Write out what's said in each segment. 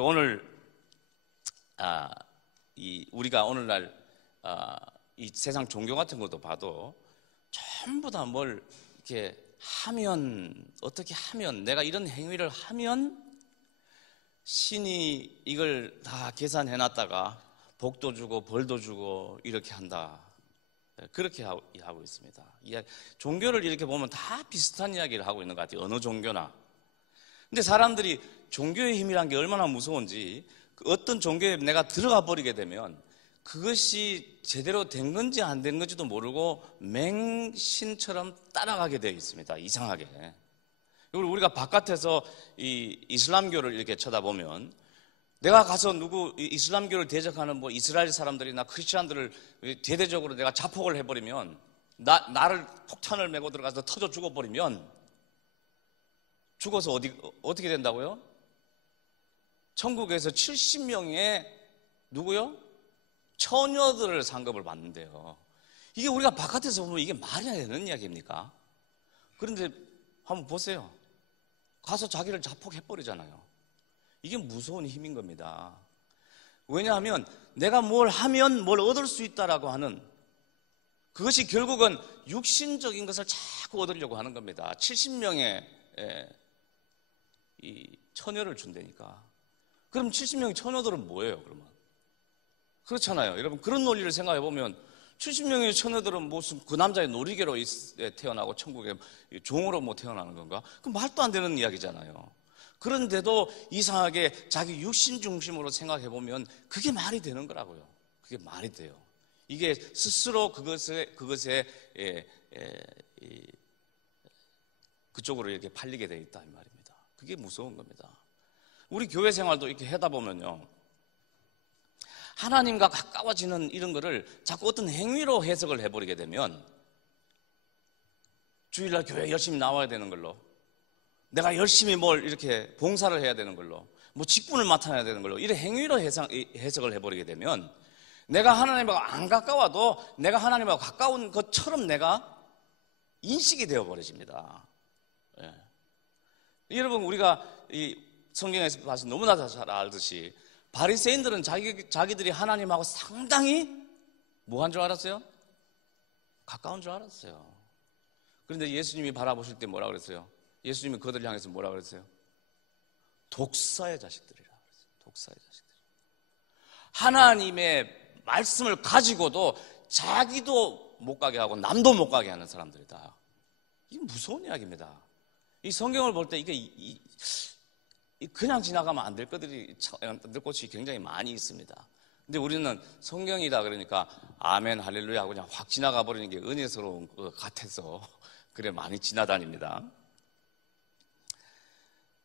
오늘 우리가 오늘날 이 세상 종교 같은 것도 봐도 전부 다 뭘 이렇게 하면, 어떻게 하면, 내가 이런 행위를 하면 신이 이걸 다 계산해놨다가 복도 주고 벌도 주고 이렇게 한다, 그렇게 하고 있습니다. 종교를 이렇게 보면 다 비슷한 이야기를 하고 있는 것 같아요. 어느 종교나. 근데 사람들이 종교의 힘이란 게 얼마나 무서운지, 어떤 종교에 내가 들어가 버리게 되면 그것이 제대로 된 건지 안 된 건지도 모르고 맹신처럼 따라가게 되어 있습니다. 이상하게. 그리고 우리가 바깥에서 이 이슬람교를 이렇게 쳐다보면, 내가 가서 이슬람교를 대적하는 뭐 이스라엘 사람들이나 크리스찬들을 대대적으로 내가 자폭을 해버리면, 나를 폭탄을 메고 들어가서 터져 죽어버리면, 죽어서 어떻게 된다고요? 천국에서 70명의 누구요? 처녀들을 상급을 받는데요. 이게 우리가 바깥에서 보면 이게 말이 되는 이야기입니까? 그런데 한번 보세요. 가서 자기를 자폭해버리잖아요. 이게 무서운 힘인 겁니다. 왜냐하면 내가 뭘 하면 뭘 얻을 수 있다라고 하는, 그것이 결국은 육신적인 것을 자꾸 얻으려고 하는 겁니다. 70명의 이 처녀를 준다니까. 그럼 70명의 처녀들은 뭐예요, 그러면? 그렇잖아요. 여러분, 그런 논리를 생각해 보면 70명의 처녀들은 무슨 그 남자의 놀이개로 태어나고 천국에 종으로 뭐 태어나는 건가? 그 말도 안 되는 이야기잖아요. 그런데도 이상하게 자기 육신 중심으로 생각해 보면 그게 말이 되는 거라고요. 그게 말이 돼요. 이게 스스로 그것에 그쪽으로 이렇게 팔리게 돼 있다, 이 말입니다. 그게 무서운 겁니다. 우리 교회 생활도 이렇게 하다 보면요, 하나님과 가까워지는 이런 거를 자꾸 어떤 행위로 해석을 해버리게 되면, 주일날 교회 열심히 나와야 되는 걸로, 내가 열심히 뭘 이렇게 봉사를 해야 되는 걸로, 뭐 직분을 맡아야 되는 걸로, 이런 행위로 해석을 해버리게 되면, 내가 하나님하고 안 가까워도 내가 하나님하고 가까운 것처럼 내가 인식이 되어버려집니다. 예. 여러분, 우리가 이 성경에서 봐서 너무나 잘 알듯이 바리새인들은 자기들이 하나님하고 상당히 뭐한 줄 알았어요? 가까운 줄 알았어요. 그런데 예수님이 바라보실 때 뭐라 그랬어요? 예수님이 그들을 향해서 뭐라 그랬어요? 독사의 자식들이라 그랬어요. 독사의 자식들. 하나님의 말씀을 가지고도 자기도 못 가게 하고 남도 못 가게 하는 사람들이다. 이게 무서운 이야기입니다. 이 성경을 볼 때 이게 그냥 지나가면 안 될 것들이, 될 곳이 굉장히 많이 있습니다. 근데 우리는 성경이다 그러니까 아멘 할렐루야 하고 그냥 확 지나가 버리는 게 은혜스러운 것 같아서 그래 많이 지나다닙니다.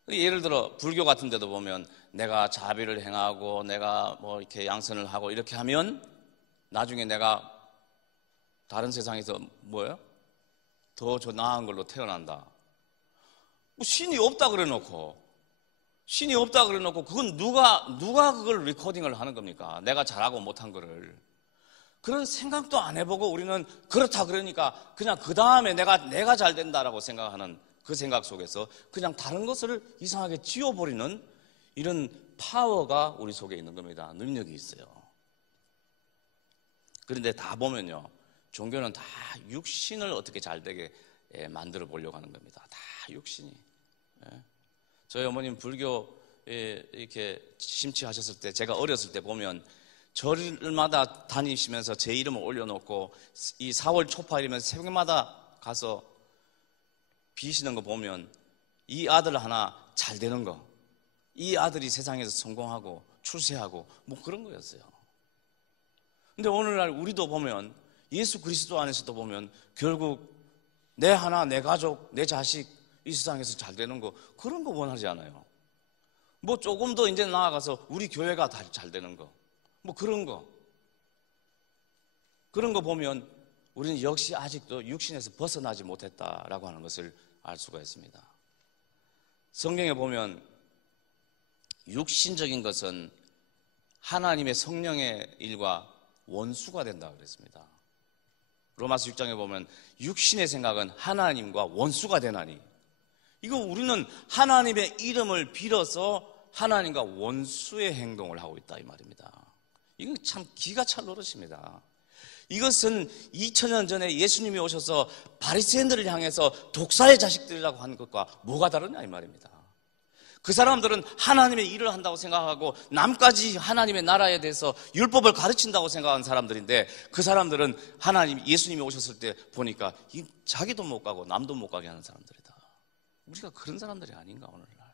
예를 들어 불교 같은 데도 보면 내가 자비를 행하고 내가 뭐 이렇게 양선을 하고 이렇게 하면 나중에 내가 다른 세상에서 뭐예요? 더 나은 걸로 태어난다. 뭐 신이 없다 그래 놓고, 그건 누가 그걸 리코딩을 하는 겁니까? 내가 잘하고 못한 거를. 그런 생각도 안 해보고 우리는 그렇다 그러니까 그냥 그 다음에 내가 잘 된다라고 생각하는 그 생각 속에서 그냥 다른 것을 이상하게 지워버리는 이런 파워가 우리 속에 있는 겁니다. 능력이 있어요. 그런데 다 보면요, 종교는 다 육신을 어떻게 잘 되게 만들어 보려고 하는 겁니다. 다 육신이. 저희 어머님 불교에 이렇게 심취하셨을 때, 제가 어렸을 때 보면 절마다 다니시면서 제 이름을 올려놓고 이 4월 초파일이면 새벽마다 가서 비시는 거 보면 이 아들 하나 잘 되는 거, 이 아들이 세상에서 성공하고 출세하고 뭐 그런 거였어요. 근데 오늘날 우리도 보면 예수 그리스도 안에서도 보면 결국 내 하나, 내 가족, 내 자식 이 세상에서 잘 되는 거, 그런 거 원하지 않아요. 뭐 조금 더 이제 나아가서 우리 교회가 잘 되는 거, 뭐 그런 거 보면 우리는 역시 아직도 육신에서 벗어나지 못했다라고 하는 것을 알 수가 있습니다. 성경에 보면 육신적인 것은 하나님의 성령의 일과 원수가 된다고 그랬습니다. 로마서 6장에 보면 육신의 생각은 하나님과 원수가 되나니, 이거 우리는 하나님의 이름을 빌어서 하나님과 원수의 행동을 하고 있다 이 말입니다. 이건 참 기가 찰 노릇입니다. 이것은 2000년 전에 예수님이 오셔서 바리새인들을 향해서 독사의 자식들이라고 하는 것과 뭐가 다르냐 이 말입니다. 그 사람들은 하나님의 일을 한다고 생각하고 남까지 하나님의 나라에 대해서 율법을 가르친다고 생각하는 사람들인데, 그 사람들은 예수님이 오셨을 때 보니까 자기도 못 가고 남도 못 가게 하는 사람들이다. 우리가 그런 사람들이 아닌가 오늘날.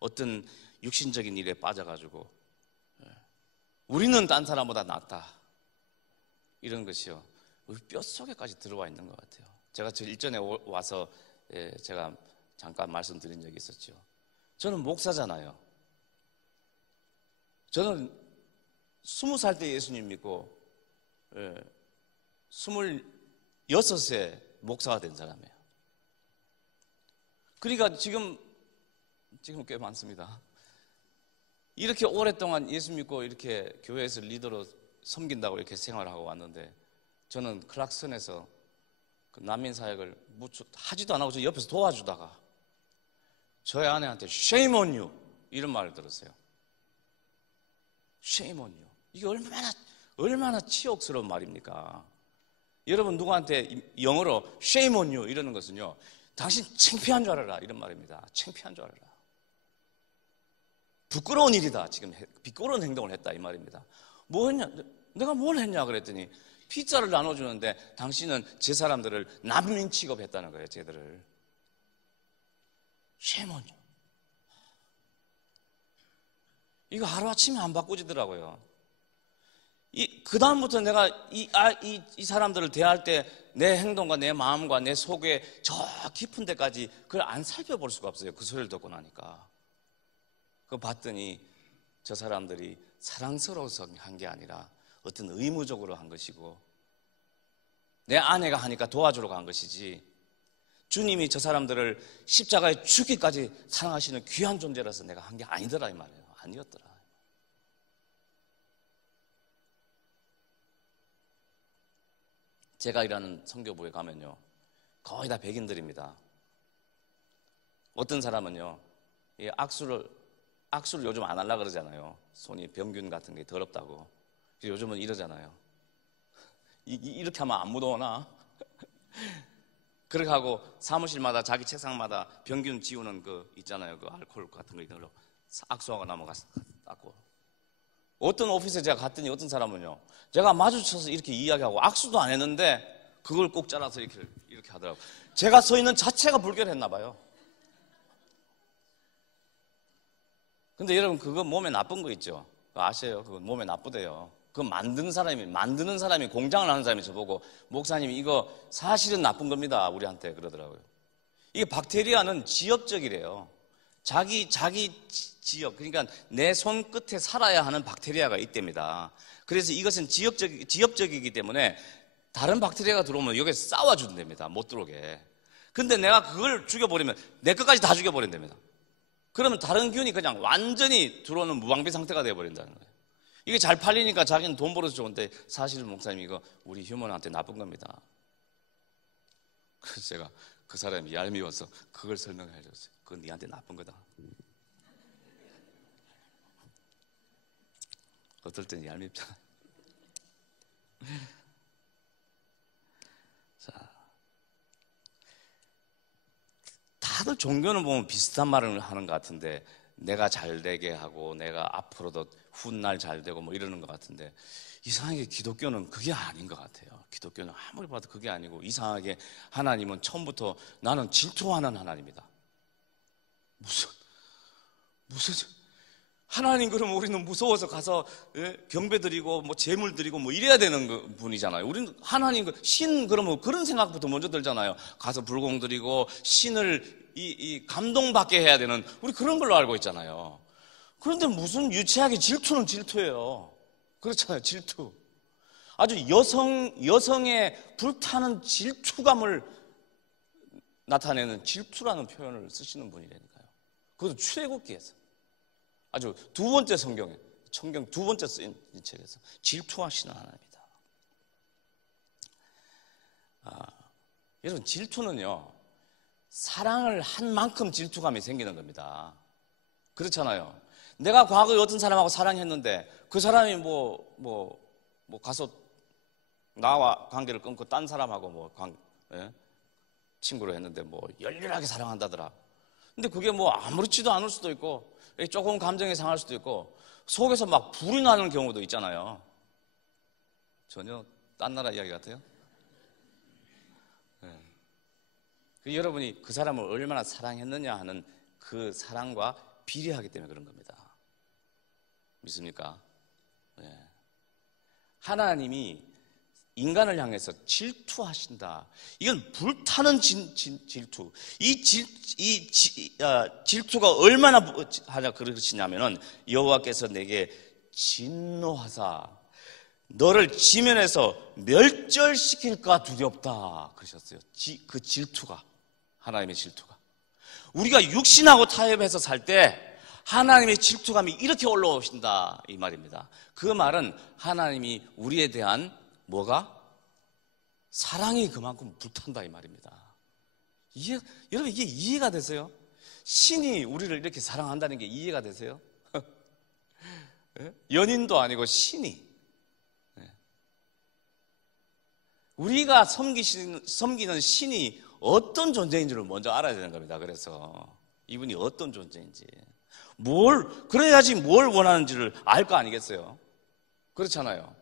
어떤 육신적인 일에 빠져가지고 우리는 딴 사람보다 낫다, 이런 것이요, 우리 뼛속에까지 들어와 있는 것 같아요. 제가 저 일전에 와서 제가 잠깐 말씀드린 적이 있었죠. 저는 목사잖아요. 저는 20살 때 예수님 믿고 26세 목사가 된 사람이에요. 그러니까 지금 꽤 많습니다. 이렇게 오랫동안 예수 믿고 이렇게 교회에서 리더로 섬긴다고 이렇게 생활하고 왔는데, 저는 클락슨에서 그 난민 사역을 하지도 안 하고 저 옆에서 도와주다가 저희 아내한테 shame on you 이런 말을 들었어요. shame on you. 이게 얼마나 치욕스러운 말입니까? 여러분 누구한테 영어로 shame on you 이러는 것은요, 당신 창피한 줄 알아라 이런 말입니다. 창피한 줄 알아라. 부끄러운 일이다. 지금 비꼬는 행동을 했다 이 말입니다. 뭐 했냐? 내가 뭘 했냐 그랬더니 피자를 나눠주는데 당신은 제 사람들을 난민 취급했다는 거예요. 쟤들을. shame on you. 이거 하루아침에 안 바꾸지더라고요. 그 다음부터 내가 이 사람들을 대할 때 내 행동과 내 마음과 내 속에 저 깊은 데까지 그걸 안 살펴볼 수가 없어요. 그 소리를 듣고 나니까. 그거 봤더니 저 사람들이 사랑스러워서 한 게 아니라 어떤 의무적으로 한 것이고, 내 아내가 하니까 도와주러 간 것이지, 주님이 저 사람들을 십자가에 죽기까지 사랑하시는 귀한 존재라서 내가 한 게 아니더라 이 말이에요. 아니었더라. 제가 일하는 선교부에 가면요, 거의 다 백인들입니다. 어떤 사람은요, 이 악수를 요즘 안 하려고 그러잖아요. 손이 병균 같은 게 더럽다고. 요즘은 이러잖아요. 이렇게 하면 안 무더우나? 그렇게 하고 사무실마다 자기 책상마다 병균 지우는 그 있잖아요. 그 알코올 같은 거 이걸로 악수하고 넘어가서 닦고. 어떤 오피스에 제가 갔더니 어떤 사람은요, 제가 마주쳐서 이렇게 이야기하고 악수도 안 했는데 그걸 꼭 잘라서 이렇게 하더라고요. 제가 서 있는 자체가 불결했나 봐요. 근데 여러분 그거 몸에 나쁜 거 있죠? 그거 아세요? 그거 몸에 나쁘대요. 그거 만드는 사람이 공장을 하는 사람이 저보고 목사님 이거 사실은 나쁜 겁니다 우리한테 그러더라고요. 이게 박테리아는 지역적이래요. 자기 지역, 그러니까 내 손끝에 살아야 하는 박테리아가 있답니다. 그래서 이것은 지역적이기 때문에 다른 박테리아가 들어오면 여기서 싸워준답니다. 못 들어오게. 근데 내가 그걸 죽여버리면 내 것까지 다 죽여버린답니다. 그러면 다른 균이 그냥 완전히 들어오는 무방비 상태가 되어버린다는 거예요. 이게 잘 팔리니까 자기는 돈 벌어서 좋은데 사실은 목사님 이거 우리 휴먼한테 나쁜 겁니다. 그래서 제가 그 사람이 얄미워서 그걸 설명해 줬어요. 그건 네한테 나쁜 거다. 어떨 때는 얄밉잖아. 자, 다들 종교는 보면 비슷한 말을 하는 것 같은데, 내가 잘 되게 하고 내가 앞으로도 훗날 잘 되고 뭐 이러는 것 같은데, 이상하게 기독교는 그게 아닌 것 같아요. 기독교는 아무리 봐도 그게 아니고, 이상하게 하나님은 처음부터 나는 질투하는 하나님이다. 무슨 하나님, 그러면 우리는 무서워서 가서 경배 드리고 뭐 제물 드리고 뭐 이래야 되는 분이잖아요. 우리는 하나님 신, 그러면 그런 생각부터 먼저 들잖아요. 가서 불공 드리고 신을 감동받게 해야 되는, 우리 그런 걸로 알고 있잖아요. 그런데 무슨 유치하게 질투는 질투예요. 그렇잖아요. 질투. 아주 여성의 불타는 질투감을 나타내는 질투라는 표현을 쓰시는 분이라니까요. 그것도 출애굽기에서 아주 두 번째 성경 두 번째 쓰인 책에서 질투하시는 하나님이다. 여러분, 질투는요, 사랑을 한 만큼 질투감이 생기는 겁니다. 그렇잖아요. 내가 과거에 어떤 사람하고 사랑했는데 그 사람이 가서 나와 관계를 끊고 딴 사람하고 친구로 했는데 열렬하게 사랑한다더라. 근데 그게 아무렇지도 않을 수도 있고 조금 감정이 상할 수도 있고 속에서 막 불이 나는 경우도 있잖아요. 전혀 딴 나라 이야기 같아요. 여러분이 그 사람을 얼마나 사랑했느냐 하는 그 사랑과 비례하기 때문에 그런 겁니다. 믿습니까? 하나님이 인간을 향해서 질투하신다. 이건 불타는 질투. 이 질투가 얼마나 그러시냐면은 여호와께서 내게 진노하사 너를 지면에서 멸절시킬까 두렵다 그러셨어요. 그 질투가, 하나님의 질투가. 우리가 육신하고 타협해서 살 때 하나님의 질투감이 이렇게 올라오신다 이 말입니다. 그 말은 하나님이 우리에 대한 사랑이 그만큼 불탄다 이 말입니다. 여러분 이게 이해가 되세요? 신이 우리를 이렇게 사랑한다는 게 이해가 되세요? 연인도 아니고 신이. 우리가 섬기는 신이 어떤 존재인지를 먼저 알아야 되는 겁니다. 그래서 이분이 어떤 존재인지 그래야지 뭘 원하는지를 알 거 아니겠어요? 그렇잖아요.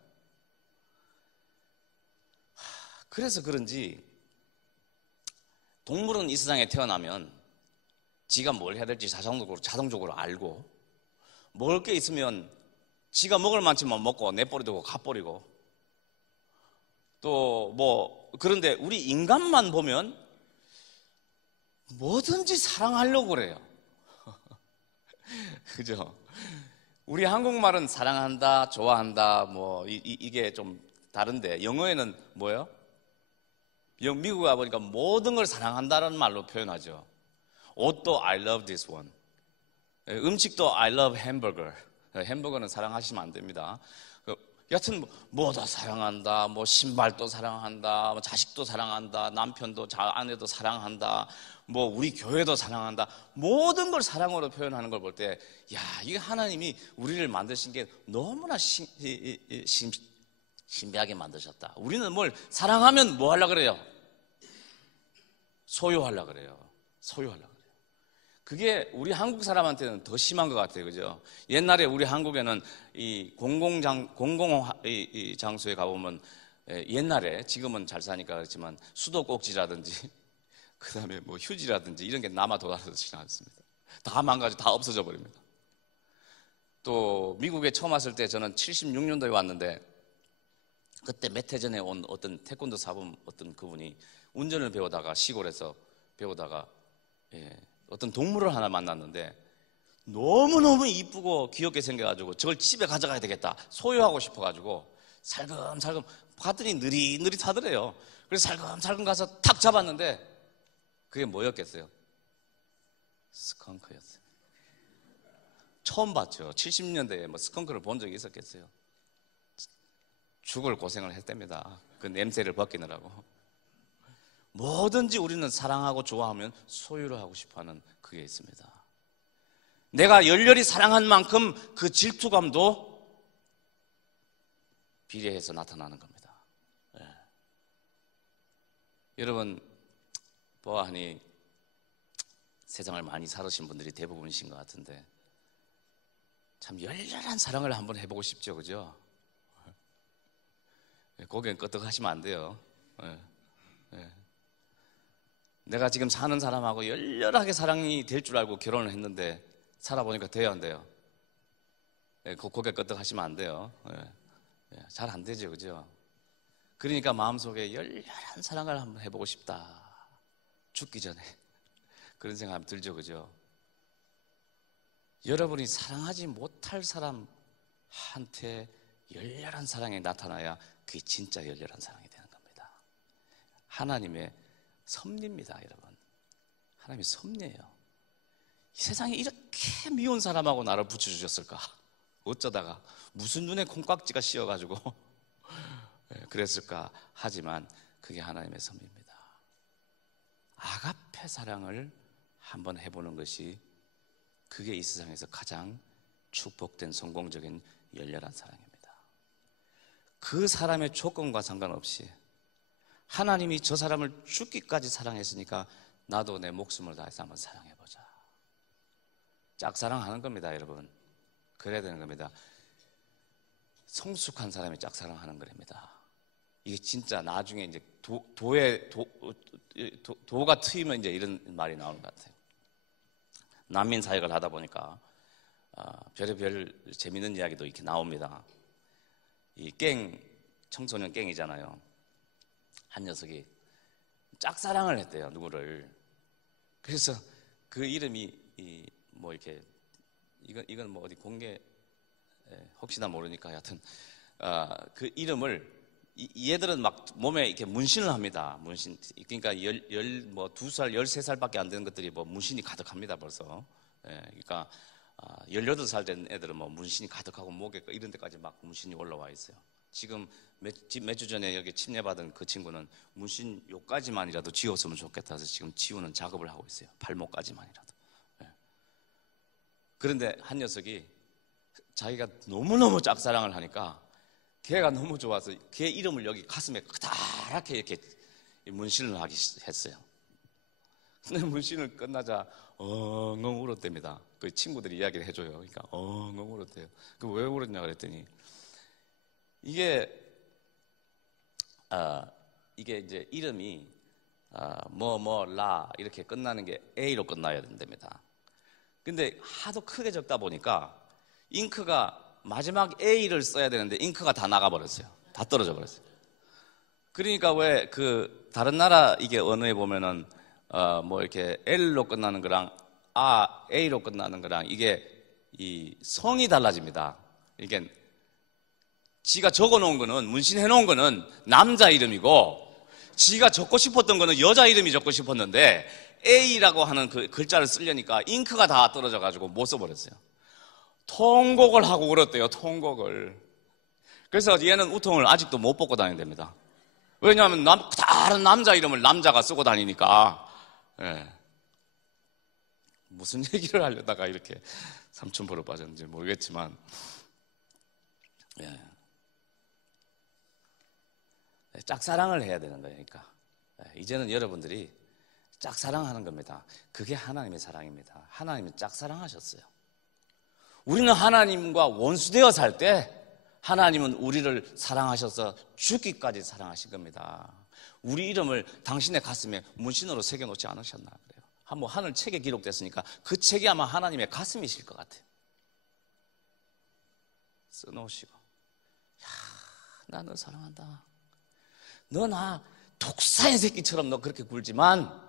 그래서 그런지 동물은 이 세상에 태어나면 지가 뭘 해야 될지 자동적으로 알고 먹을 게 있으면 지가 먹을 만큼만 먹고 내버리고 가버리고 그런데 우리 인간만 보면 뭐든지 사랑하려고 그래요. 그죠? 우리 한국말은 사랑한다, 좋아한다, 이게 좀 다른데 영어에는 뭐예요? 미국에 가보니까 모든 걸 사랑한다는 말로 표현하죠. 옷도 I love this one. 음식도 I love hamburger. 햄버거는 사랑하시면 안 됩니다. 여하튼 다 사랑한다, 신발도 사랑한다, 자식도 사랑한다, 남편도 아내도 사랑한다, 우리 교회도 사랑한다. 모든 걸 사랑으로 표현하는 걸 볼 때, 이게 하나님이 우리를 만드신 게 너무나 신비하게 만드셨다. 우리는 뭘 사랑하면 뭐 하려고 그래요? 소유하려고 그래요. 소유하려고 그래요. 그게 우리 한국 사람한테는 더 심한 것 같아요. 그죠? 옛날에 우리 한국에는 이 장소에 가보면 옛날에, 지금은 잘 사니까 그렇지만 수도꼭지라든지 그 다음에 휴지라든지 이런 게 남아 돌아서지 않습니다. 다 망가지고 다 없어져 버립니다. 또 미국에 처음 왔을 때 저는 76년도에 왔는데 그때 몇 해 전에 온 어떤 태권도 사범 어떤 그분이 운전을 배우다가 시골에서 배우다가 어떤 동물을 하나 만났는데 너무너무 이쁘고 귀엽게 생겨가지고 저걸 집에 가져가야 되겠다 소유하고 싶어가지고 살금살금 봤더니 느릿느릿하더래요. 그래서 살금살금 가서 탁 잡았는데 그게 뭐였겠어요? 스컹크였어요. 처음 봤죠. 70년대에 스컹크를 본 적이 있었겠어요? 죽을 고생을 했답니다. 그 냄새를 벗기느라고. 뭐든지 우리는 사랑하고 좋아하면 소유를 하고 싶어하는 그게 있습니다. 내가 열렬히 사랑한 만큼 그 질투감도 비례해서 나타나는 겁니다. 여러분 보아하니 세상을 많이 살으신 분들이 대부분이신 것 같은데 참 열렬한 사랑을 한번 해보고 싶죠, 그죠? 고개는 끄덕하시면 안 돼요. 내가 지금 사는 사람하고 열렬하게 사랑이 될 줄 알고 결혼을 했는데 살아보니까 돼요, 안 돼요? 고개 끄덕하시면 안 돼요. 잘 안 되죠, 그죠? 그러니까 마음속에 열렬한 사랑을 한번 해보고 싶다. 죽기 전에 그런 생각이 들죠, 그죠? 여러분이 사랑하지 못할 사람한테 열렬한 사랑이 나타나야 그게 진짜 열렬한 사랑이 되는 겁니다. 하나님의 섭리입니다, 여러분. 하나님의 섭리예요. 이 세상에 이렇게 미운 사람하고 나를 붙여주셨을까? 어쩌다가 무슨 눈에 콩깍지가 씌어가지고 그랬을까? 하지만 그게 하나님의 섭리입니다. 아가페 사랑을 한번 해보는 것이 그게 이 세상에서 가장 축복된 성공적인 열렬한 사랑입니다. 그 사람의 조건과 상관없이 하나님이 저 사람을 죽기까지 사랑했으니까 나도 내 목숨을 다해서 한번 사랑해보자. 짝사랑하는 겁니다, 여러분. 그래야 되는 겁니다. 성숙한 사람이 짝사랑하는 겁니다. 이게 진짜 나중에 이제 도가 트이면 이제 이런 말이 나오는 것 같아요. 난민 사역을 하다 보니까 별의별 재밌는 이야기도 이렇게 나옵니다. 이 청소년 갱이잖아요. 한 녀석이 짝사랑을 했대요, 누구를. 그래서 그 이름이 뭐 이렇게 이건 뭐 어디 공개 혹시나 모르니까 하여튼 그 이름을 얘들은 막 몸에 이렇게 문신을 합니다. 문신. 그러니까 2살, 13살밖에 안 되는 것들이 뭐 문신이 가득합니다, 벌써. 그러니까 18살 된 애들은 뭐 문신이 가득하고 목에 이런 데까지 막 문신이 올라와 있어요. 지금 몇 주 전에 여기 침례받은 그 친구는 문신 요까지만이라도 지웠으면 좋겠다 해서 지금 지우는 작업을 하고 있어요. 발목까지만이라도. 그런데 한 녀석이 자기가 너무너무 짝사랑을 하니까 걔가 너무 좋아서 걔 이름을 여기 가슴에 크다랗게 이렇게 문신을 하기 했어요. 근데 문신을 끝나자 엉엉 울었답니다. 그 친구들이 이야기를 해줘요. 그러니까 엉엉 울었대요. 그 왜 울었냐 그랬더니 이게 이제 이름이 라 이렇게 끝나는 게 A로 끝나야 된답니다. 근데 하도 크게 적다 보니까 잉크가 마지막 A를 써야 되는데 잉크가 다 나가버렸어요. 다 떨어져 버렸어요. 그러니까 왜 그 다른 나라 이게 언어에 보면은 뭐 이렇게 L로 끝나는 거랑 A로 끝나는 거랑 이게 이 성이 달라집니다. 이게 지가 적어놓은 거는 문신해 놓은 거는 남자 이름이고 지가 적고 싶었던 거는 여자 이름이 적고 싶었는데 A라고 하는 그 글자를 쓰려니까 잉크가 다 떨어져 가지고 못 써버렸어요. 통곡을 하고 울었대요. 통곡을. 그래서 얘는 우통을 아직도 못 벗고 다닌답니다. 왜냐하면 다른 남자 이름을 남자가 쓰고 다니니까. 무슨 얘기를 하려다가 이렇게 삼천포로 빠졌는지 모르겠지만 짝사랑을 해야 되는 거니까 이제는 여러분들이 짝사랑하는 겁니다. 그게 하나님의 사랑입니다. 하나님은 짝사랑하셨어요. 우리는 하나님과 원수되어 살 때 하나님은 우리를 사랑하셔서 죽기까지 사랑하신 겁니다. 우리 이름을 당신의 가슴에 문신으로 새겨놓지 않으셨나 그래요. 한번 하늘 책에 기록됐으니까 그 책이 아마 하나님의 가슴이실 것 같아요. 써놓으시고 나 너 사랑한다. 너 나 독사의 새끼처럼 너 그렇게 굴지만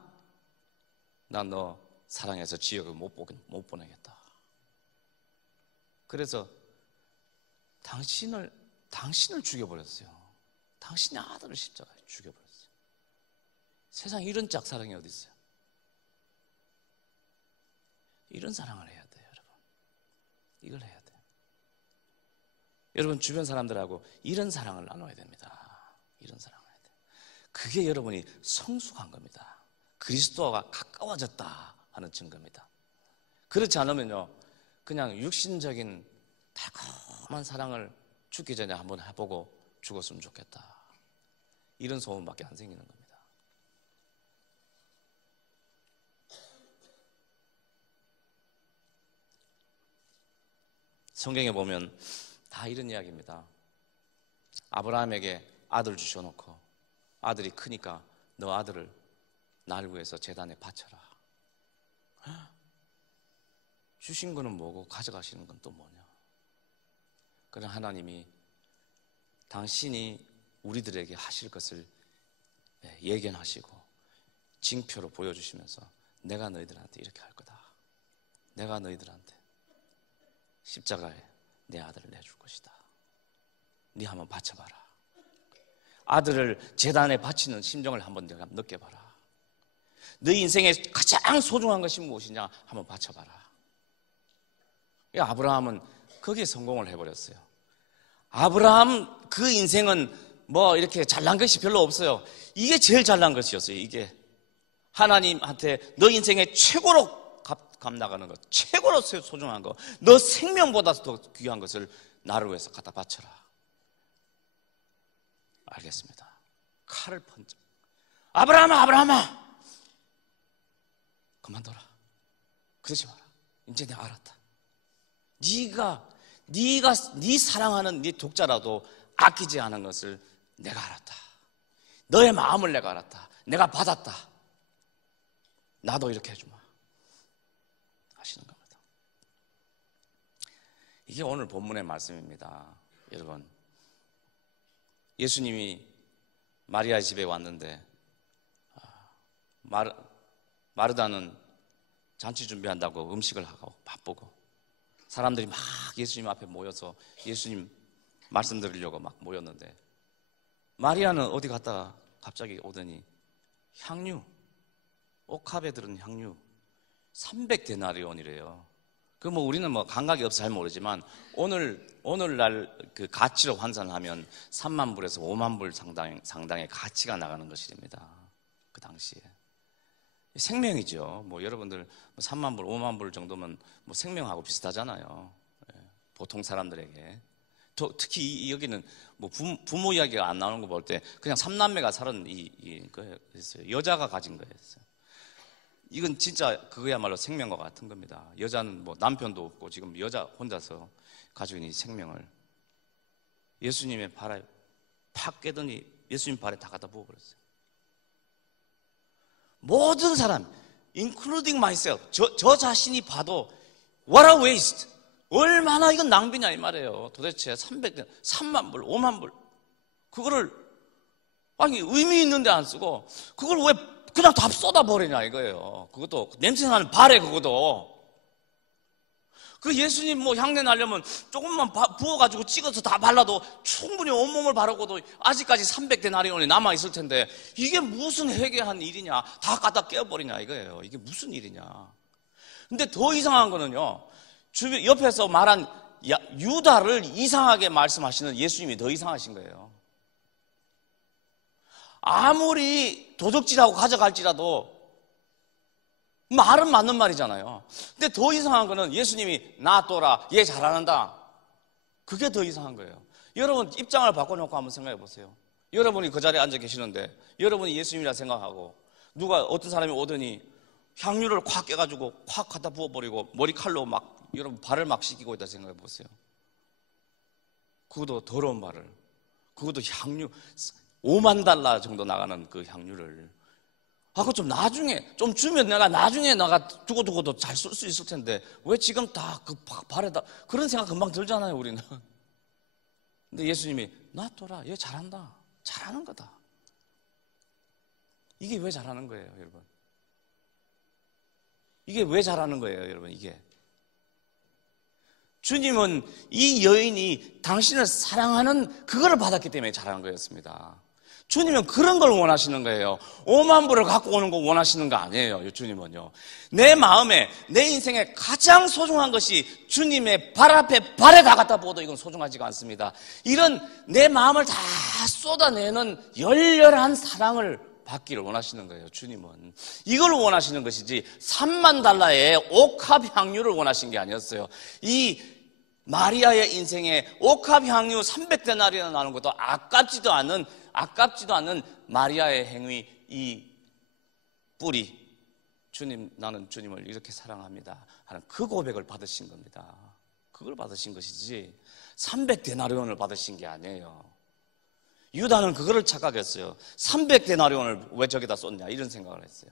난 너 사랑해서 지옥에 못 보내겠다. 그래서 당신을 죽여버렸어요. 당신의 아들을 십자가에 죽여버렸어요. 세상에 이런 짝사랑이 어디 있어요? 이런 사랑을 해야 돼요, 여러분. 이걸 해야 돼요. 여러분 주변 사람들하고 이런 사랑을 나눠야 됩니다. 이런 사랑을 해야 돼요. 그게 여러분이 성숙한 겁니다. 그리스도와 가까워졌다 하는 증거입니다. 그렇지 않으면요 그냥 육신적인 달콤한 사랑을 죽기 전에 한번 해보고 죽었으면 좋겠다 이런 소문밖에 안 생기는 겁니다. 성경에 보면 다 이런 이야기입니다. 아브라함에게 아들 주셔놓고 아들이 크니까 너 아들을 날 위해서 제단에 바쳐라. 주신 거는 뭐고 가져가시는 건 또 뭐냐. 그러나 하나님이 당신이 우리들에게 하실 것을 예견하시고 징표로 보여주시면서 내가 너희들한테 이렇게 할 거다. 내가 너희들한테 십자가에 내 아들을 내줄 것이다. 네 한번 바쳐봐라. 아들을 제단에 바치는 심정을 한번 내가 느껴봐라. 너 인생에 가장 소중한 것이 무엇이냐 한번 바쳐봐라. 아브라함은 거기에 성공을 해버렸어요. 아브라함 그 인생은 뭐 이렇게 잘난 것이 별로 없어요. 이게 제일 잘난 것이었어요. 이게 하나님한테 너 인생의 최고로 값 나가는 것, 최고로 소중한 것, 너 생명보다 더 귀한 것을 나를 위해서 갖다 바쳐라. 알겠습니다. 칼을 번쩍. 아브라함아 그만둬라. 그러지 마라. 이제 내가 알았다. 네 사랑하는 네 독자라도 아끼지 않은 것을 내가 알았다. 너의 마음을 내가 알았다. 내가 받았다. 나도 이렇게 해주마 하시는 겁니다. 이게 오늘 본문의 말씀입니다. 여러분, 예수님이 마리아 집에 왔는데 마르다는 잔치 준비한다고 음식을 하고 바쁘고, 사람들이 막 예수님 앞에 모여서 예수님 말씀 드리려고 막 모였는데, 마리아는 어디 갔다가 갑자기 오더니 향유, 옥합에 들은 향유 300데나리온이래요. 그 뭐 우리는 뭐 감각이 없어 잘 모르지만 오늘날 그 가치로 환산하면 3만 불에서 5만 불 상당의 가치가 나가는 것이랍니다. 그 당시에 생명이죠. 뭐 여러분들 3만 불, 5만 불 정도면 뭐 생명하고 비슷하잖아요. 보통 사람들에게. 특히 여기는 뭐 부모 이야기가 안 나오는 거 볼 때 그냥 3남매가 살은 거였어요. 여자가 가진 거였어요. 이건 진짜 그거야말로 생명과 같은 겁니다. 여자는 뭐 남편도 없고 지금 여자 혼자서 가지고 있는 이 생명을 예수님의 발에 팍 깨더니 예수님 발에 다 갖다 부어버렸어요. 모든 사람, including myself, 저 자신이 봐도 what a waste, 얼마나 이건 낭비냐 이 말이에요. 도대체 3만 불, 5만 불 그거를 아니 의미 있는데 안 쓰고 그걸 왜 그냥 다 쏟아버리냐 이거예요. 그것도 냄새나는 발에 그것도. 그 예수님 뭐 향내 나려면 조금만 부어가지고 찍어서 다 발라도 충분히 온몸을 바르고도 아직까지 300데나리온이 남아있을 텐데 이게 무슨 회개한 일이냐, 다 갖다 깨어버리냐 이거예요. 이게 무슨 일이냐. 근데 더 이상한 거는요, 주변 옆에서 말한 유다를 이상하게 말씀하시는 예수님이 더 이상하신 거예요. 아무리 도적질하고 가져갈지라도 말은 맞는 말이잖아요. 근데 더 이상한 거는 예수님이 놔둬라, 얘 잘한다, 그게 더 이상한 거예요. 여러분 입장을 바꿔놓고 한번 생각해 보세요. 여러분이 그 자리에 앉아 계시는데 여러분이 예수님이라 생각하고 누가 어떤 사람이 오더니 향유를 콱 깨가지고 콱 갖다 부어버리고 머리칼로 막 여러분 발을 막 씻기고 있다 생각해 보세요. 그것도 더러운 발을, 그것도 향유 5만 달러 정도 나가는 그 향유를, 그거 좀 나중에 좀 주면 내가 나중에 두고도 잘 쓸 수 있을 텐데 왜 지금 다 그 발에다, 그런 생각 금방 들잖아요 우리는. 근데 예수님이 놔둬라, 얘 잘한다, 잘하는 거다. 이게 왜 잘하는 거예요 여러분? 이게 왜 잘하는 거예요 여러분? 이게 주님은 이 여인이 당신을 사랑하는 그거를 받았기 때문에 잘하는 거였습니다. 주님은 그런 걸 원하시는 거예요. 5만 불을 갖고 오는 거 원하시는 거 아니에요. 주님은요, 내 마음에, 내 인생에 가장 소중한 것이 주님의 발 앞에 발에 다 갖다 부어도 이건 소중하지가 않습니다. 이런 내 마음을 다 쏟아내는 열렬한 사랑을 받기를 원하시는 거예요. 주님은 이걸 원하시는 것이지 3만 달러의 옥합 향유를 원하신 게 아니었어요. 이 마리아의 인생에 옥합 향유 300데나리온 나는 것도 아깝지도 않은 마리아의 행위, 이 뿌리, 주님, 나는 주님을 이렇게 사랑합니다 하는 그 고백을 받으신 겁니다. 그걸 받으신 것이지 300데나리온을 받으신 게 아니에요. 유다는 그거를 착각했어요. 300데나리온을 왜 저기다 쏟냐 이런 생각을 했어요.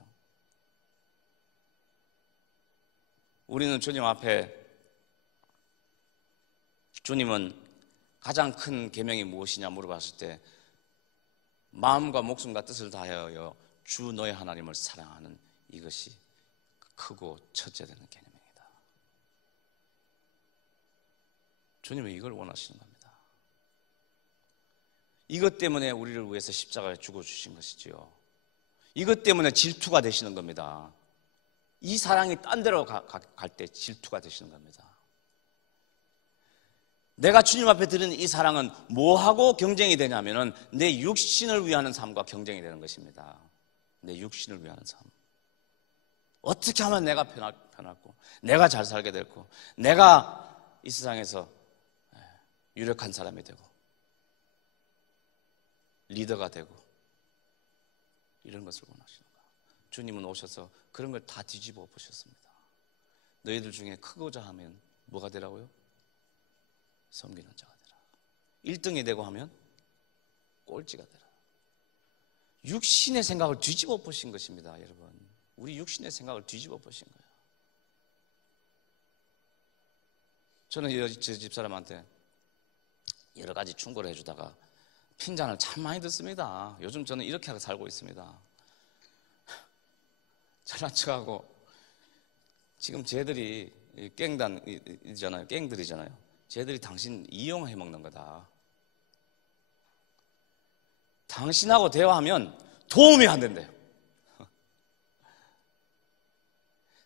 우리는 주님 앞에, 주님은 가장 큰 계명이 무엇이냐 물어봤을 때 마음과 목숨과 뜻을 다하여 주 너의 하나님을 사랑하는 이것이 크고 첫째 되는 개념입니다. 주님은 이걸 원하시는 겁니다. 이것 때문에 우리를 위해서 십자가에 죽어주신 것이지요. 이것 때문에 질투가 되시는 겁니다. 이 사랑이 딴 데로 갈 때 질투가 되시는 겁니다. 내가 주님 앞에 드리는 이 사랑은 뭐하고 경쟁이 되냐면은 내 육신을 위하는 삶과 경쟁이 되는 것입니다. 내 육신을 위하는 삶. 어떻게 하면 내가 편할 편하고, 내가 잘 살게 되고, 내가 이 세상에서 유력한 사람이 되고, 리더가 되고, 이런 것을 원하시는 거예요. 주님은 오셔서 그런 걸 다 뒤집어 보셨습니다. 너희들 중에 크고자 하면 뭐가 되라고요? 섬기는 자가 되라. 1등이 되고 하면 꼴찌가 되라. 육신의 생각을 뒤집어 보신 것입니다, 여러분. 우리 육신의 생각을 뒤집어 보신 거예요. 저는 제 집사람한테 여러 가지 충고를 해주다가 핀잔을 참 많이 듣습니다. 요즘 저는 이렇게 하고 살고 있습니다. 잘난 척하고, 지금 쟤들이 갱단이잖아요. 갱들이잖아요. 쟤들이 당신 이용해 먹는 거다. 당신하고 대화하면 도움이 안 된대요.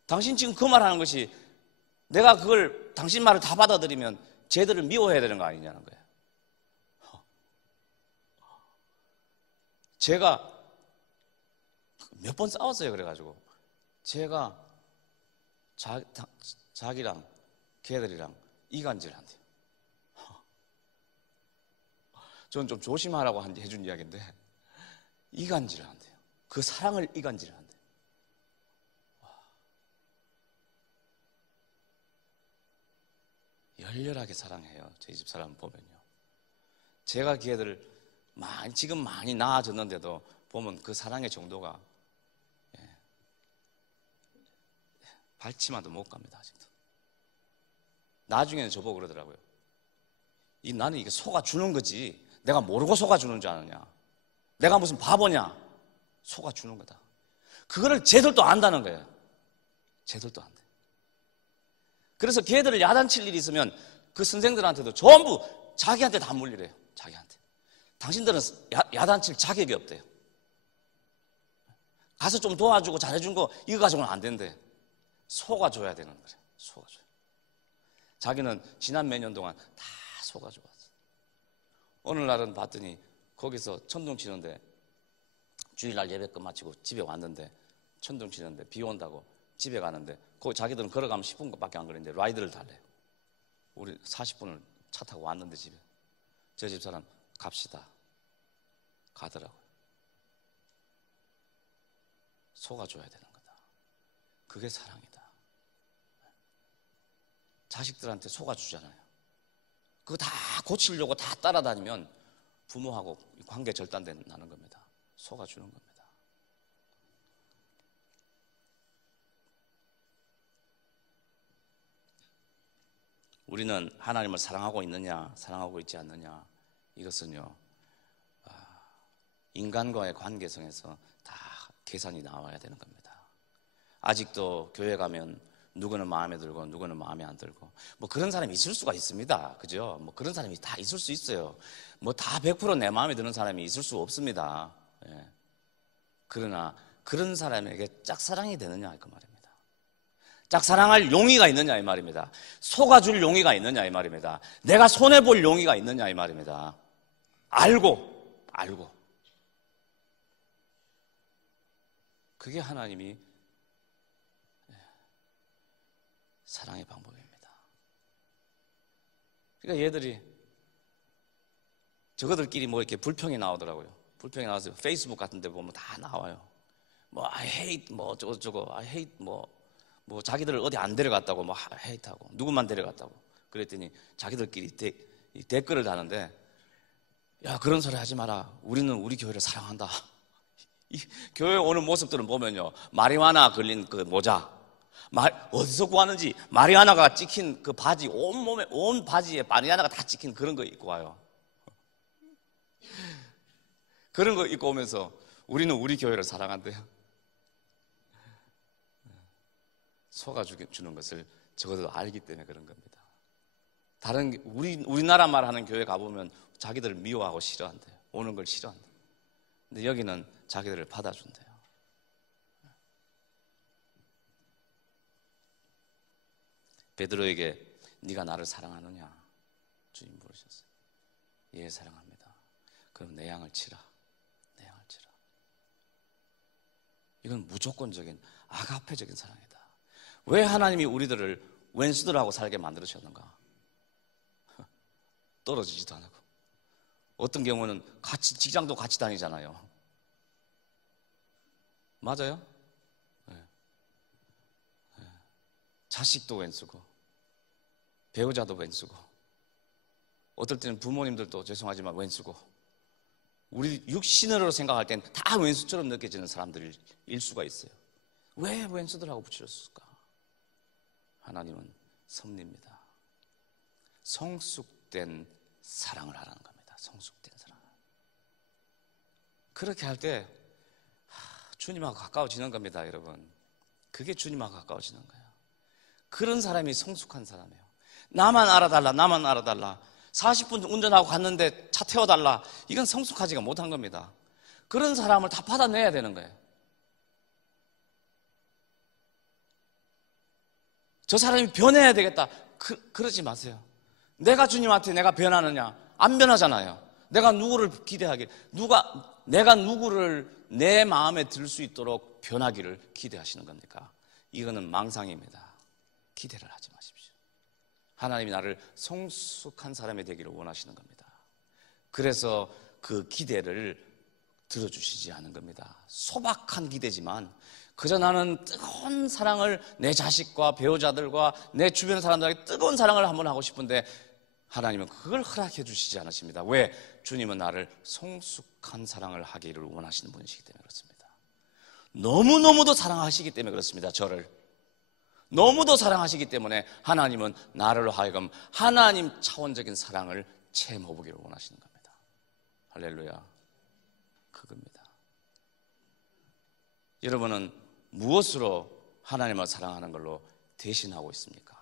당신 지금 그 말하는 것이 내가 그걸 당신 말을 다 받아들이면 쟤들을 미워해야 되는 거 아니냐는 거예요. 제가 몇 번 싸웠어요. 그래가지고 제가 자기랑 걔들이랑 이간질 한대요. 저는 좀 조심하라고 해준 이야기인데 이간질을 한대요. 그 사랑을 이간질을 한대요. 열렬하게 사랑해요. 저희 집 사람 보면요. 제가 걔들을 지금 많이 나아졌는데도 보면 그 사랑의 정도가 발치마도 못 갑니다. 아직도. 나중에는 저보고 그러더라고요. 나는 이게 속아주는 거지 내가 모르고 속아주는 줄 아느냐, 내가 무슨 바보냐, 속아주는 거다. 그거를 쟤들도 안다는 거예요. 쟤들도 안돼. 그래서 걔들을 야단칠 일이 있으면 그 선생들한테도 전부 자기한테 다 물리래요. 자기한테. 당신들은 야단칠 자격이 없대요. 가서 좀 도와주고 잘해준 거 이거 가지고는 안 된대. 속아줘야 되는 거예요. 속아줘요. 자기는 지난 몇 년 동안 다 속아줘왔어. 어느 날은 봤더니 거기서 천둥 치는데, 주일날 예배 끝마치고 집에 왔는데 천둥 치는데 비 온다고 집에 가는데 거기 자기들은 걸어가면 10분밖에 안 걸리는데 라이드를 달래요. 우리 40분을 차 타고 왔는데 집에. 저 집사람 갑시다. 가더라고요. 속아줘야 되는 거다. 그게 사랑이다. 자식들한테 속아주잖아요. 그거 다 고치려고 다 따라다니면 부모하고 관계 절단나는 겁니다. 속아주는 겁니다. 우리는 하나님을 사랑하고 있느냐, 사랑하고 있지 않느냐, 이것은요, 인간과의 관계성에서 다 계산이 나와야 되는 겁니다. 아직도 교회 가면 누구는 마음에 들고 누구는 마음에 안 들고 뭐 그런 사람이 있을 수가 있습니다. 그죠? 뭐 그런 사람이 다 있을 수 있어요. 뭐 다 100% 내 마음에 드는 사람이 있을 수 없습니다. 예. 그러나 그런 사람에게 짝사랑이 되느냐 그 말입니다. 짝사랑할 용의가 있느냐 이 말입니다. 속아줄 용의가 있느냐 이 말입니다. 내가 손해볼 용의가 있느냐 이 말입니다. 알고 그게 하나님이 사랑의 방법입니다. 그러니까 얘들이 저거들끼리 뭐 이렇게 불평이 나오더라고요. 불평이 나와서 페이스북 같은 데 보면 다 나와요. 뭐 I hate 뭐 어쩌고 I hate 뭐 자기들을 어디 안 데려갔다고 뭐 hate하고 누구만 데려갔다고. 그랬더니 자기들끼리 댓글을 다는데, 야 그런 소리 하지 마라. 우리는 우리 교회를 사랑한다. 이 교회 오는 모습들을 보면요, 마리화나 걸린 그 모자, 어디서 구하는지 마리화나가 찍힌 그 바지, 온 바지에 마리화나가 다 찍힌 그런 거 입고 와요. 그런 거 입고 오면서 우리는 우리 교회를 사랑한대요. 속아주는 것을 적어도 알기 때문에 그런 겁니다. 다른 우리나라 말하는 교회 가보면 자기들을 미워하고 싫어한대요. 오는 걸 싫어한대요. 근데 여기는 자기들을 받아준대요. 베드로에게 네가 나를 사랑하느냐 주님 물으셨어요. 예 사랑합니다. 그럼 내 양을 치라. 내 양을 치라. 이건 무조건적인 아가페적인 사랑이다. 왜 하나님이 우리들을 왼수들하고 살게 만들으셨는가? 떨어지지도 않고, 어떤 경우는 같이 직장도 같이 다니잖아요. 맞아요? 네. 네. 자식도 왼수고 배우자도 왼수고, 어떨 때는 부모님들도 죄송하지만 왼수고, 우리 육신으로 생각할 땐 다 왼수처럼 느껴지는 사람들일 수가 있어요. 왜 왼수들하고 붙였을까? 하나님은 섭리입니다. 성숙된 사랑을 하라는 겁니다. 성숙된 사랑. 그렇게 할 때 주님하고 가까워지는 겁니다, 여러분. 그게 주님하고 가까워지는 거예요. 그런 사람이 성숙한 사람이에요. 나만 알아달라, 나만 알아달라. 40분 운전하고 갔는데 차 태워달라. 이건 성숙하지가 못한 겁니다. 그런 사람을 다 받아내야 되는 거예요. 저 사람이 변해야 되겠다. 그러지 마세요. 내가 주님한테 내가 변하느냐? 안 변하잖아요. 내가 누구를 기대하길, 내가 누구를 내 마음에 들 수 있도록 변하기를 기대하시는 겁니까? 이거는 망상입니다. 기대를 하지 마십시오. 하나님이 나를 성숙한 사람이 되기를 원하시는 겁니다. 그래서 그 기대를 들어주시지 않은 겁니다. 소박한 기대지만 그저 나는 뜨거운 사랑을 내 자식과 배우자들과 내 주변 사람들에게 뜨거운 사랑을 한번 하고 싶은데 하나님은 그걸 허락해 주시지 않으십니다. 왜? 주님은 나를 성숙한 사랑을 하기를 원하시는 분이시기 때문에 그렇습니다. 너무너무도 사랑하시기 때문에 그렇습니다. 저를 너무도 사랑하시기 때문에 하나님은 나를 하여금 하나님 차원적인 사랑을 체험해보기를 원하시는 겁니다. 할렐루야. 그겁니다. 여러분은 무엇으로 하나님을 사랑하는 걸로 대신하고 있습니까?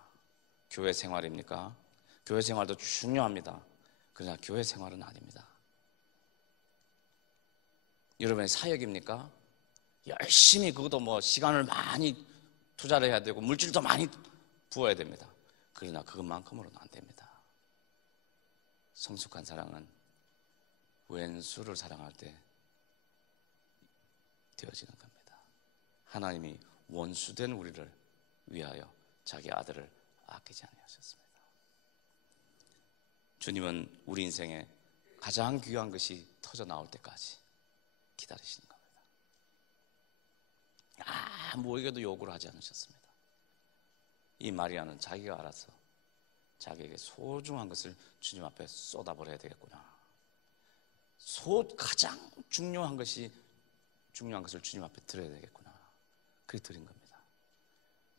교회 생활입니까? 교회 생활도 중요합니다. 그러나 교회 생활은 아닙니다. 여러분의 사역입니까? 열심히 그것도 뭐 시간을 많이 투자를 해야 되고 물질도 많이 부어야 됩니다. 그러나 그것만큼으로는 안 됩니다. 성숙한 사랑은 왼수를 사랑할 때 되어지는 겁니다. 하나님이 원수된 우리를 위하여 자기 아들을 아끼지 아니하셨습니다. 주님은 우리 인생에 가장 귀한 것이 터져 나올 때까지 기다리시는 겁니다. 아무에게도 요구를 하지 않으셨습니다. 이 마리아는 자기가 알아서 자기에게 소중한 것을 주님 앞에 쏟아버려야 되겠구나. 가장 중요한 것을 주님 앞에 드려야 되겠구나. 그렇게 드린 겁니다.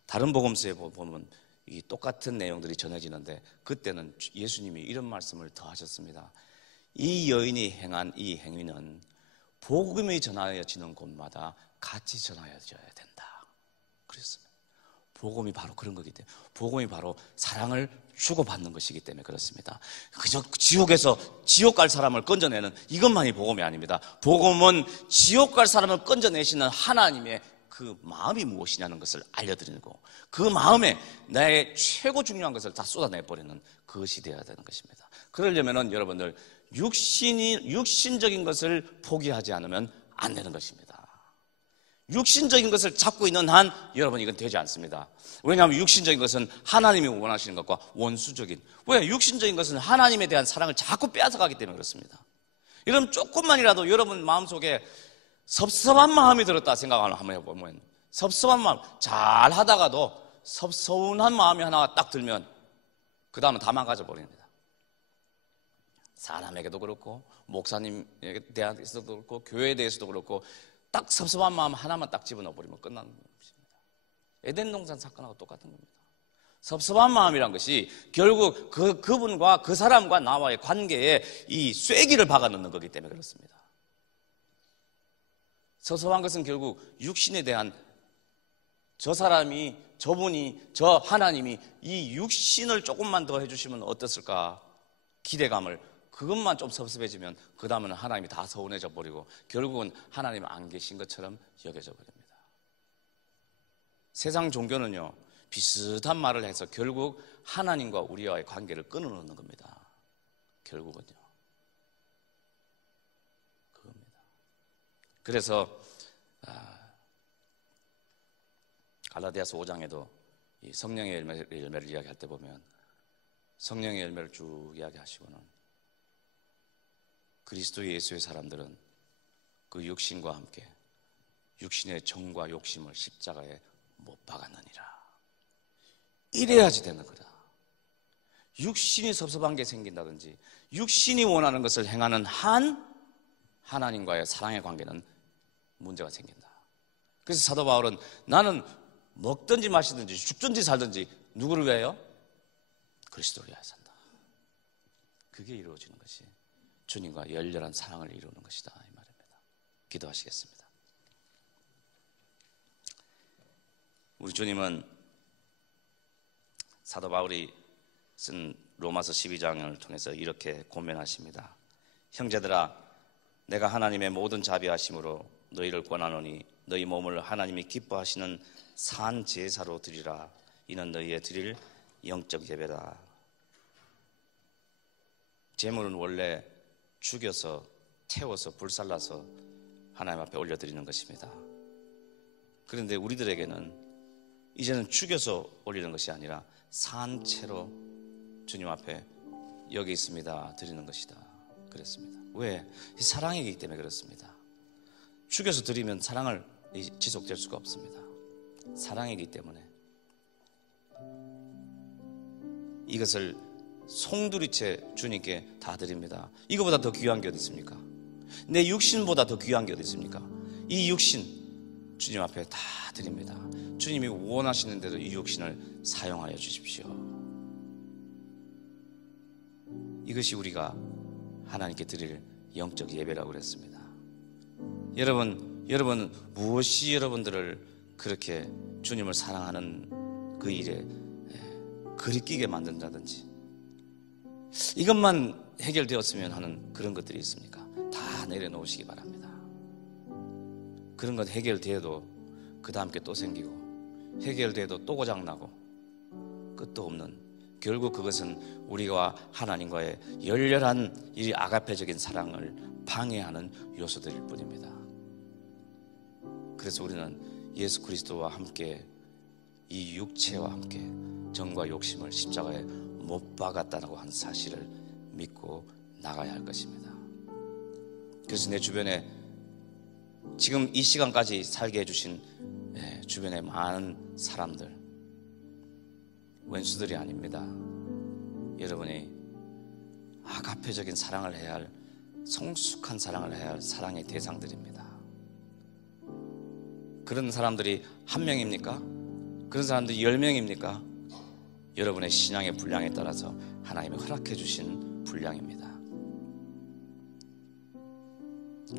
다른 복음서에 보면 이 똑같은 내용들이 전해지는데 그때는 예수님이 이런 말씀을 더 하셨습니다. 이 여인이 행한 이 행위는 복음이 전하여지는 곳마다 같이 전하여져야 된다. 그랬습니다. 복음이 바로 그런 거기 때문에, 복음이 바로 사랑을 주고받는 것이기 때문에 그렇습니다. 그저 지옥에서 지옥 갈 사람을 건져내는 이것만이 복음이 아닙니다. 복음은 지옥 갈 사람을 건져내시는 하나님의 그 마음이 무엇이냐는 것을 알려드리고 그 마음에 나의 최고 중요한 것을 다 쏟아내버리는 그것이 되어야 되는 것입니다. 그러려면 여러분들 육신적인 것을 포기하지 않으면 안 되는 것입니다. 육신적인 것을 잡고 있는 한 여러분 이건 되지 않습니다. 왜냐하면 육신적인 것은 하나님이 원하시는 것과 원수적인, 왜? 육신적인 것은 하나님에 대한 사랑을 자꾸 빼앗아가기 때문에 그렇습니다. 여러분 조금만이라도 여러분 마음속에 섭섭한 마음이 들었다 생각을 한번 해보면, 섭섭한 마음, 잘 하다가도 섭섭한 마음이 하나 딱 들면 그 다음은 다 망가져 버립니다. 사람에게도 그렇고 목사님에 대해서도 그렇고 교회에 대해서도 그렇고 딱 섭섭한 마음 하나만 딱 집어넣어 버리면 끝나는 것입니다. 에덴 동산 사건하고 똑같은 겁니다. 섭섭한 마음이란 것이 결국 그분과 그 사람과 나와의 관계에 이 쐐기를 박아 넣는 거기 때문에 그렇습니다. 섭섭한 것은 결국 육신에 대한 저 사람이, 저분이, 저 하나님이 이 육신을 조금만 더 해주시면 어땠을까 기대감을, 그것만 좀 섭섭해지면 그 다음은 하나님이 다 서운해져 버리고 결국은 하나님 안 계신 것처럼 여겨져 버립니다. 세상 종교는요 비슷한 말을 해서 결국 하나님과 우리와의 관계를 끊어놓는 겁니다. 결국은요 그겁니다. 그래서 갈라디아서 5장에도 이 성령의 열매를 이야기할 때 보면 성령의 열매를 쭉 이야기하시고는 그리스도 예수의 사람들은 그 육신과 함께 육신의 정과 욕심을 십자가에 못 박았느니라. 이래야지 되는 거다. 육신이 섭섭한 게 생긴다든지 육신이 원하는 것을 행하는 한 하나님과의 사랑의 관계는 문제가 생긴다. 그래서 사도 바울은 나는 먹든지 마시든지 죽든지 살든지 누구를 위하여? 그리스도를 위하여 산다. 그게 이루어지는 것이 주님과 열렬한 사랑을 이루는 것이다 이 말입니다. 기도하시겠습니다. 우리 주님은 사도 바울이 쓴 로마서 12장을 통해서 이렇게 고면하십니다. 형제들아, 내가 하나님의 모든 자비하심으로 너희를 권하노니 너희 몸을 하나님이 기뻐하시는 산 제사로 드리라. 이는 너희의 드릴 영적 예배다. 제물은 원래 죽여서 태워서 불살라서 하나님 앞에 올려드리는 것입니다. 그런데 우리들에게는 이제는 죽여서 올리는 것이 아니라 산채로 주님 앞에 여기 있습니다 드리는 것이다 그랬습니다. 왜? 사랑이기 때문에 그렇습니다. 죽여서 드리면 사랑을 지속될 수가 없습니다. 사랑이기 때문에 이것을 송두리째 주님께 다 드립니다. 이거보다 더 귀한 게 어디 있습니까? 내 육신보다 더 귀한 게 어디 있습니까? 이 육신 주님 앞에 다 드립니다. 주님이 원하시는 대로 이 육신을 사용하여 주십시오. 이것이 우리가 하나님께 드릴 영적 예배라고 그랬습니다. 여러분 무엇이 여러분들을 그렇게 주님을 사랑하는 그 일에 그리끼게 만든다든지 이것만 해결되었으면 하는 그런 것들이 있습니까? 다 내려놓으시기 바랍니다. 그런 것 해결돼도 그 다음 게 또 생기고 해결돼도 또 고장나고 끝도 없는, 결국 그것은 우리와 하나님과의 열렬한 이 아가페적인 사랑을 방해하는 요소들일 뿐입니다. 그래서 우리는 예수 그리스도와 함께 이 육체와 함께 정과 욕심을 십자가에 못 박았다고 하는 사실을 믿고 나가야 할 것입니다. 그래서 내 주변에 지금 이 시간까지 살게 해주신 주변의 많은 사람들, 왼수들이 아닙니다. 여러분이 아가페적인 사랑을 해야 할, 성숙한 사랑을 해야 할 사랑의 대상들입니다. 그런 사람들이 한 명입니까? 그런 사람들이 10명입니까? 여러분의 신앙의 분량에 따라서 하나님이 허락해 주신 분량입니다.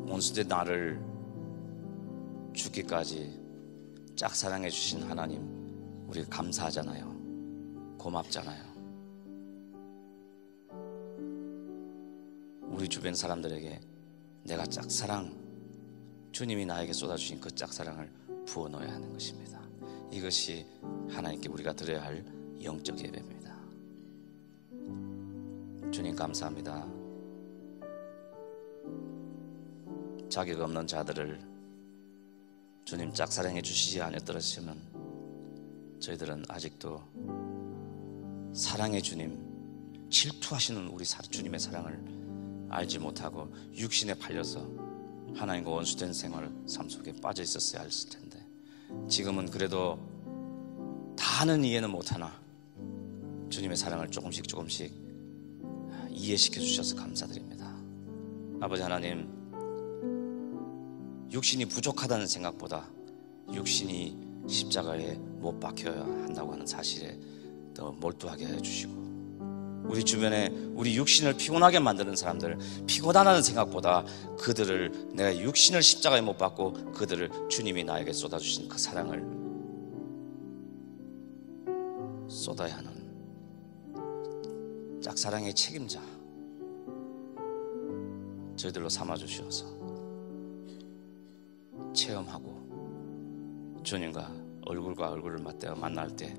온수된 나를 죽기까지 짝사랑해 주신 하나님, 우리가 감사하잖아요. 고맙잖아요. 우리 주변 사람들에게 내가 짝사랑, 주님이 나에게 쏟아주신 그 짝사랑을 부어 넣어야 하는 것입니다. 이것이 하나님께 우리가 드려야 할 영적 예배입니다. 주님 감사합니다. 자격 없는 자들을 주님 짝사랑해 주시지 않았더라면 저희들은 아직도 사랑의 주님, 질투하시는 우리 주님의 사랑을 알지 못하고 육신에 팔려서 하나님과 원수된 생활 삶 속에 빠져 있었어야 했을 텐데, 지금은 그래도 다는 이해는 못하나 주님의 사랑을 조금씩 이해시켜 주셔서 감사드립니다. 아버지 하나님, 육신이 부족하다는 생각보다 육신이 십자가에 못 박혀야 한다고 하는 사실에 더 몰두하게 해주시고, 우리 주변에 우리 육신을 피곤하게 만드는 사람들, 피곤하다는 생각보다 그들을, 내가 육신을 십자가에 못 박고 그들을 주님이 나에게 쏟아주신 그 사랑을 쏟아야 하는 짝사랑의 책임자 저희들로 삼아주시어서 체험하고 주님과 얼굴과 얼굴을 만날 때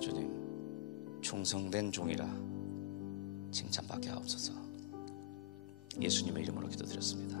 주님 충성된 종이라 칭찬받게 하옵소서. 예수님의 이름으로 기도드렸습니다.